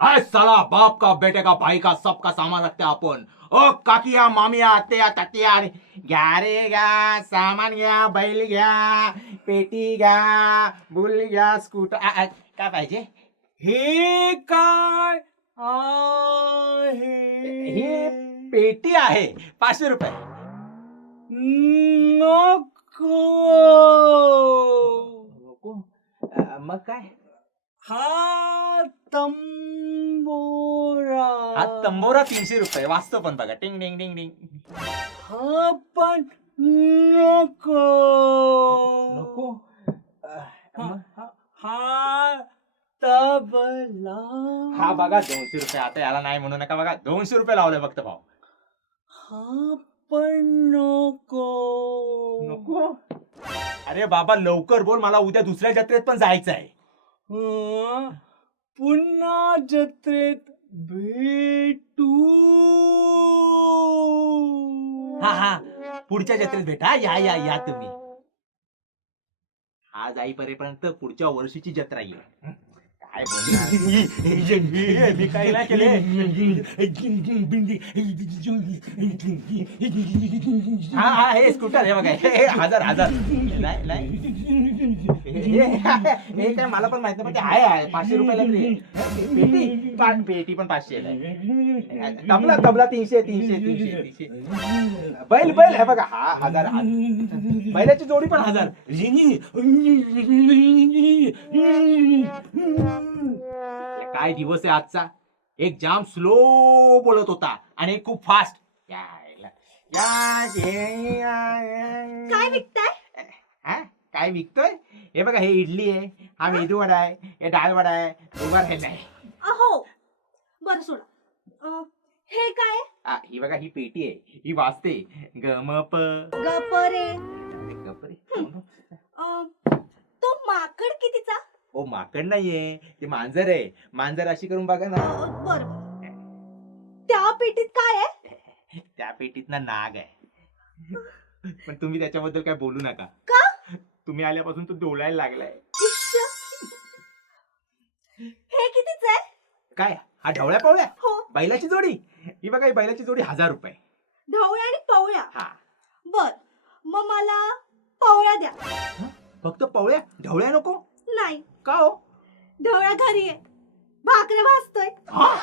अरे साला बाप का बेटे का भाई का सबका सामान रखते अपन। ओ काकिया मामिया आत्या अरे घ्या रे घ्या सामान घ्या बैल घ्या पेटी घ्या बुल घ्या स्कूटर काय पाहिजे? हे काय? हे पेटी आहे पाचशे रुपये. नको. मग काय? हा तंबोरा. हा तंबोरा तीनशे रुपये. वाचतो पण बघा. टिंग डिंग डिंग डिंग हा पण नको. नको? हा? हा, हा तबला. हा बघा दोनशे रुपये. आता याला नाही म्हणू नका बघा. दोनशे रुपये लावले फक्त भाऊ. हा पण नको. नको? अरे बाबा लवकर बोल. मला उद्या दुसऱ्या जत्रेत पण जायचं आहे? पुन्हा जत्रेत भेटू. हा हा. पुढच्या जत्रेत भेटा. या या या तुम्ही. हा जाईपर्यंत पुढच्या वर्षीची जत्रा येईल. काय बोलणार? मी नाही केले हा हा हे स्कूटर हे बघा. हे हे, हजार हजार. नाही नाही. काय मला पण माहीत नाही पण ते आहे आहे. पाचशे रुपयाला आहे. पेटी पा- पेटी पण पाचशे आहे. तबला तबला तीनशे तीनशे तीनशे तीनशे. बैल बैल हे बघा हा हजार हजार. बैलाची जोडी पण हजार. काय दिवस आहे आजचा? एक जाम स्लो बोलत होता आणि एक खूप फास्ट काय विकताय? हा? काय विकतोय? हे बघा हे इडली आहे हा मेदू वडा आहे हे डाळ वडा आहे उभा राहिला आहे. अहो बरं सोडा. अं, हे काय? हा, ही बघा ही पेटी आहे ही वाजते. गमप गपरे अं, तो माकड कितीचा? ओ माकड नाहीये ते मांजर आहे. मांजर अशी करून बघा ना. अं, बरं. त्या पेटीत काय आहे? त्या पेटीत ना नाग आहे. पण तुम्ही त्याच्याबद्दल काय बोलू नका. का? तुम्ही आल्यापासून तो डोळायला लागलाय. हे कितीच आहे काय? हा ढवळ्या पवळ्या हो. बैलाची जोडी? ही बघा ही बैलाची जोडी हजार रुपये. ढवळ्या आणि पवळ्या. हा. बर मग मला पवळ्या द्या. फक्त पवळ्या? ढवळ्या नको? नाही. का हो? ढवळ्या घरी आहे. भाकऱ्या भाजतोय. हा?